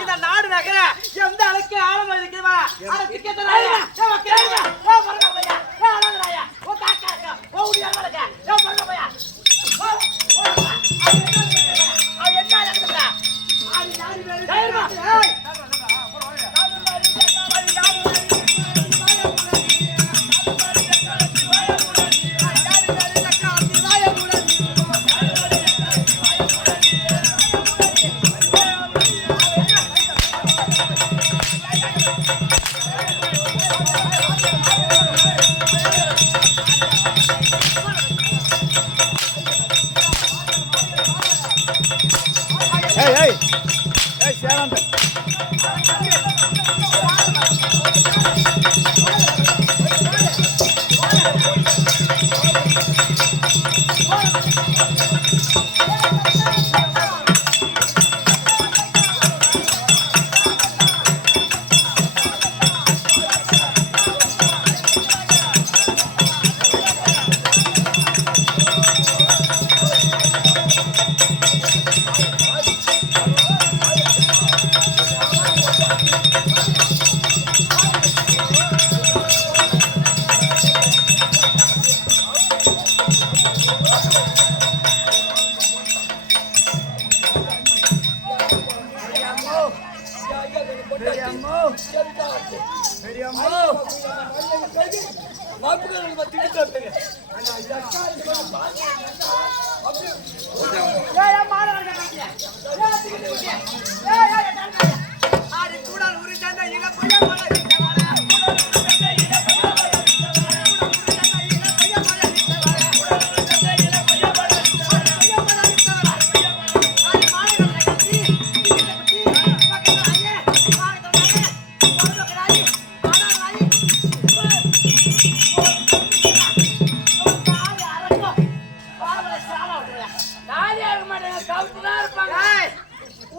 இந்த நாடு நகர எந்த அளவுக்கு ஆழமா இருக்குவா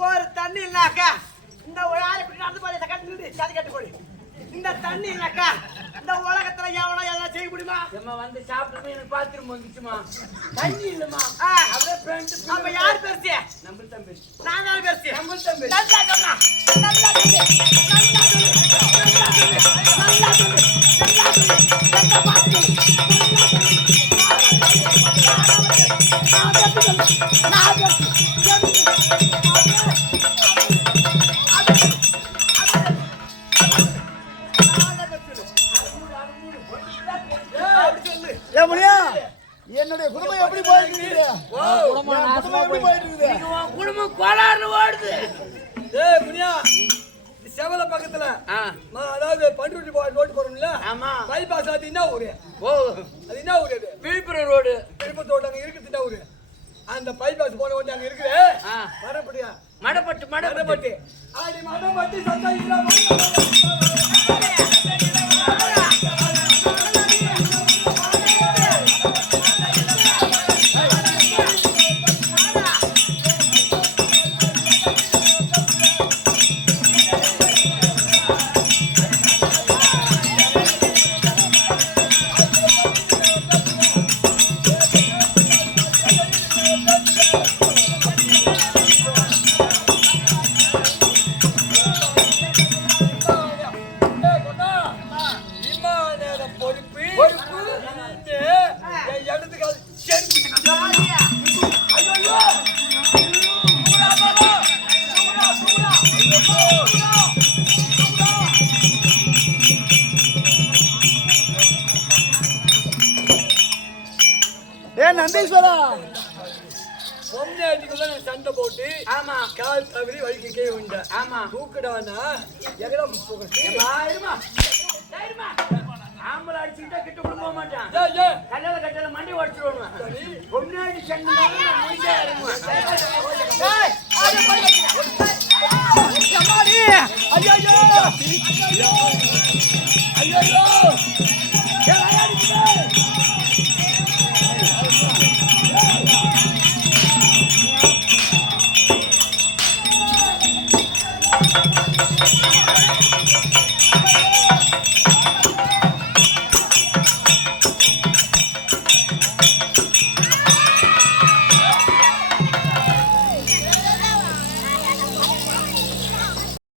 ஒரு தண்ணி இல்லக்கா இந்த இந்த தண்ணி இல்லக்கா இந்த உலகத்துல எவனோ எல்லாம் செய்ய முடியுமா? வந்து சாப்பிட்டு எனக்கு பாத்ரூம் வந்துச்சுமா, தண்ணி இல்லமா. அப்ப யார் பெருசு? நம்ம தான் பெருசு. நான் தான் பெருசு. நம்ம தான் பெருசு. நல்லா சொன்னா நல்லா சொல்லு நல்லா சொல்லு நல்லா சொல்லு நல்லா சொல்லு நல்லா சொல்லு நல்லா பாத்து என்னுடைய குடும்பம் எப்படி போயிட்டு குடும்பம் கோளாறு ஓடுது. முனியா செவல பக்கத்துல அதாவது பண்ருட்டி ரோடு போறோம்ல, பைபாஸ் அது என்ன ஊரு? அது என்ன ஊரு? அது விழுப்புரம் ரோடு. விழுப்புரம் ரோடு அங்க இருக்குது என்ன ஊரு? அந்த பைபாஸ் போன உடனே அங்க இருக்குது மடப்பட்டியா? மடப்பட்டு மடப்பட்டு ஆடி மடப்பட்டி சந்தாயிரா நந்தீஸ்வரா பொண்ணாட்டிக்குள்ள நான் சண்டை போட்டு ஆமா கால் தவறி வலிக்கு கீழே விழுந்தேன். ஆமா தூக்குடானா எகரம் போகட்டு. தைரியமா ஆம்பளை அடிச்சுக்கிட்டா கிட்ட கூட போக மாட்டான். ஏய் கல்யாண கட்டல மண்டி உடைச்சிடுவாங்க. சரி பொண்ணாடி சண்டை முடிஞ்சே இறங்குவேன். ஐயோ ஐயோ ஐயோ